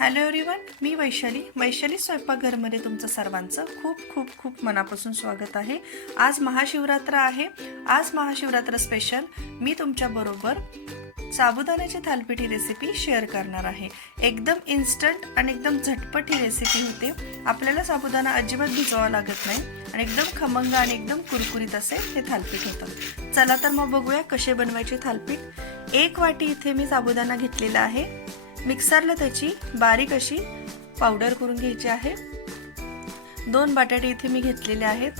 Hello everyone मी वैशाली. वैशाली स्वयंपाकघरमध्ये तुमचं सर्वांचं खूप खूप खूप मनापासून स्वागत आहे. आज महाशिवरात्र आहे. आज महाशिवरात्र स्पेशल मी तुमच्याबरोबर साबुदाण्याची थालपिठी रेसिपी शेअर करणार आहे. एकदम इन्स्टंट आणि एकदम झटपट ही रेसिपी होते. आपल्याला साबुदाणा अजिबात भिजवावा लागत नाही आणि एकदम खमंग आणि एकदम कुरकुरीत असे हे थालपीठ होतं. चला तर मग बघूया कसे बनवायचे थालपीठ. एक वाटी इथे मी साबुदाणा घेतलेला आहे. मिक्सरला त्याची बारीक अशी पावडर करून घ्यायची आहे. दोन बटाटे इथे मी घेतलेले आहेत.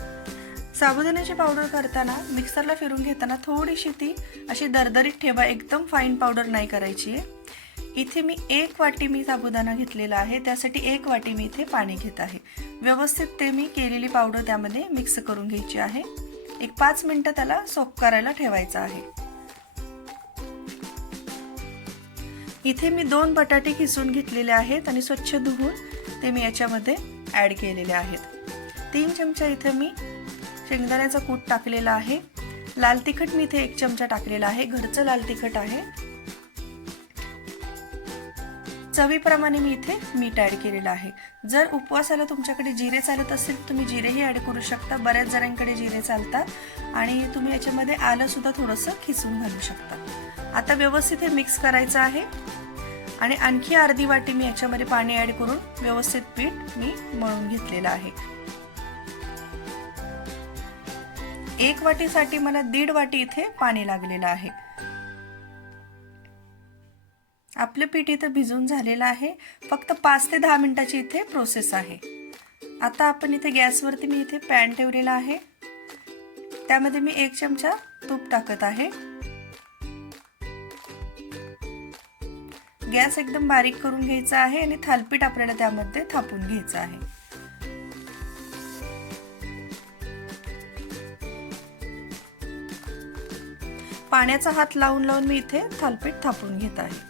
साबुदाण्याची पावडर करताना मिक्सरला फिरून घेताना थोडीशी ती अशी दरदरीत ठेवा एकदम फाईन पावडर नाही करायची आहे. इथे मी एक वाटी मी साबुदाणा घेतलेला आहे त्यासाठी एक वाटी मी इथे पाणी घेत आहे. व्यवस्थित ते मी केलेली पावडर त्यामध्ये मिक्स करून घ्यायची आहे. एक पाच मिनटं त्याला सोप करायला ठेवायचं आहे. इथे मी दोन बटाटे किसून घेतलेले आहेत आणि स्वच्छ धुवून ते मी याच्यामध्ये ॲड केलेले आहेत. तीन चमचा इथे मी शेंगदाण्याचा कूट टाकलेला आहे. लाल तिखट मी इथे एक चमचा टाकलेला आहे. घरचं लाल तिखट आहे. चवीप्रमाणे मी इथे मीठ ॲड केलेलं आहे. जर उपवासाला तुमच्याकडे जिरे चालत असेल तुम्ही जिरेही ॲड करू शकता. बऱ्याच जणांकडे जिरे चालतात आणि तुम्ही याच्यामध्ये आलंसुद्धा थोडंसं खिसून घालू शकता. आता व्यवस्थित हे मिक्स करायचं आहे. आणि आणखी अर्धी वाटी मी याच्यामध्ये पाणी ॲड करून व्यवस्थित पीठ मी मळून घेतलेलं आहे. एक वाटीसाठी मला दीड वाटी इथे पाणी लागलेलं आहे. आपलं पीठ इथं भिजून झालेलं आहे. फक्त पाच ते दहा मिनिटाची इथे प्रोसेस आहे. आता आपण इथे गॅसवरती मी इथे पॅन ठेवलेला आहे. त्यामध्ये मी एक चमचा तूप टाकत आहे. गॅस एकदम बारीक करून घ्यायचा आहे आणि थालपीठ आपल्याला त्यामध्ये थापून घ्यायचं आहे. पाण्याचा हात लावून लावून मी इथे थालपीठ थापून घेत आहे.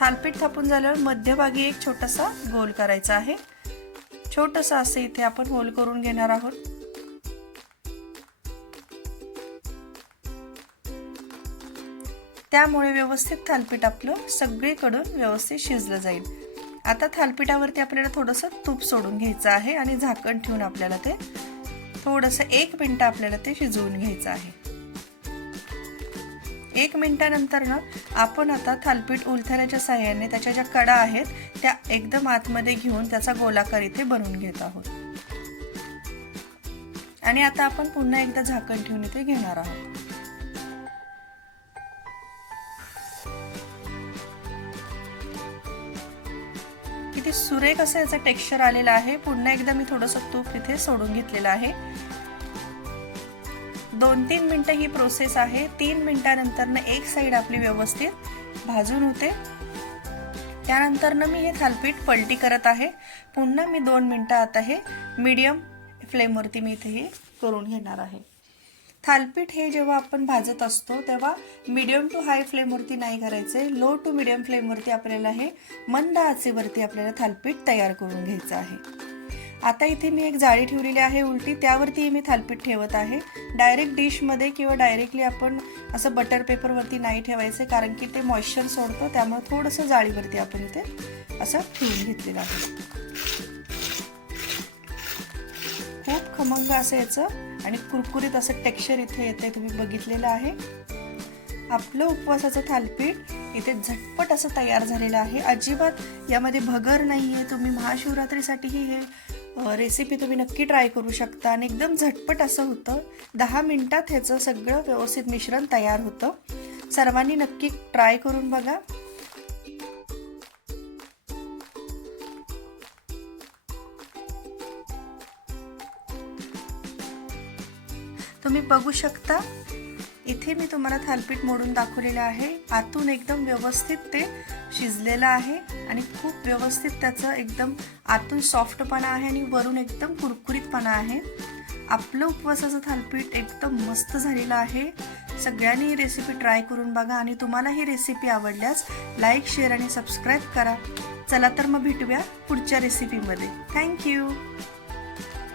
थालपीठ थापून झाल्यावर मध्यभागी एक छोटासा गोल करायचा आहे. छोटस असं इथे आपण होल करून घेणार आहोत. त्यामुळे व्यवस्थित थालपीठ आपलं सगळीकडून व्यवस्थित शिजलं जाईल. आता थालपीठावरती आपल्याला थोडंसं तूप सोडून घ्यायचं आहे आणि झाकण ठेवून आपल्याला ते थोडंसं एक मिनटं आपल्याला ते शिजवून घ्यायचं आहे. एक मिनिटानंतर ना आपण आता थालपीठ उलथण्याच्या साह्याने त्याच्या ज्या कडा आहेत त्या एकदम आतमध्ये घेऊन त्याचा गोलाकार इथे बनवून घेत आहोत. आणि आता आपण पुन्हा एकदा झाकण ठेवून इथे घेणार आहोत. किती सुरेख असं याचं टेक्स्चर आलेलं आहे. पुन्हा एकदा मी थोडंसं तूप इथे सोडून घेतलेलं आहे. दोन तीन मिनटं ही प्रोसेस आहे. तीन मिनटानंतरनं एक साईड आपली व्यवस्थित भाजून होते. त्यानंतर मी हे थालपीठ पलटी करत आहे. पुन्हा मी दोन मिनटं आता हे मीडियम फ्लेमवरती मी इथे हे करून घेणार आहे. थालपीठ हे जेव्हा आपण भाजत असतो तेव्हा मिडियम टू हाय फ्लेमवरती नाही करायचे. लो टू मीडियम फ्लेमवरती आपल्याला हे मंद आचेवरती आपल्याला थालपीठ तयार करून घ्यायचं आहे. आता इथे मी एक जाळी ठेवलेली आहे उलटी. त्यावरती मी थालपीठ ठेवत आहे. डायरेक्ट डिशमध्ये किंवा डायरेक्टली आपण असं बटर पेपरवरती नाही ठेवायचं कारण की ते मॉइश्चर सोडतं. त्यामुळे थोडंसं जाळीवरती आपण इथे असं ठेवून घेतलेलं आहे. खूप खमंग असं याचं आणि कुरकुरीत असं टेक्स्चर इथे येते तुम्ही बघितलेलं आहे. आपलं उपवासाचं थालपीठ इथे झटपट असं तयार झालेलं आहे. अजिबात यामध्ये भगर नाही आहे तुम्ही महाशिवरात्रीसाठीही हे रेसिपी तुम्ही नक्की ट्राय करू शकता. आणि एकदम झटपट असं होतं. दहा मिनटात ह्याचं सगळं व्यवस्थित मिश्रण तयार होतं. सर्वांनी नक्की ट्राय करून बघा. तुम्ही बघू शकता. इथे मी तुम्हाला थालपीठ मोडून दाखवलेलं आहे. आतून एकदम व्यवस्थित ते शिजलेलं आहे आणि खूप व्यवस्थित त्याचं एकदम आतून सॉफ्टपणा आहे आणि वरून एकदम कुरकुरीतपणा आहे. आपलं उपवासाचं थालपीठ एकदम मस्त झालेलं आहे. सगळ्यांनी ही रेसिपी ट्राय करून बघा आणि तुम्हाला ही रेसिपी आवडल्यास लाईक शेअर आणि सबस्क्राईब करा. चला तर मग भेटूया पुढच्या रेसिपीमध्ये थँक्यू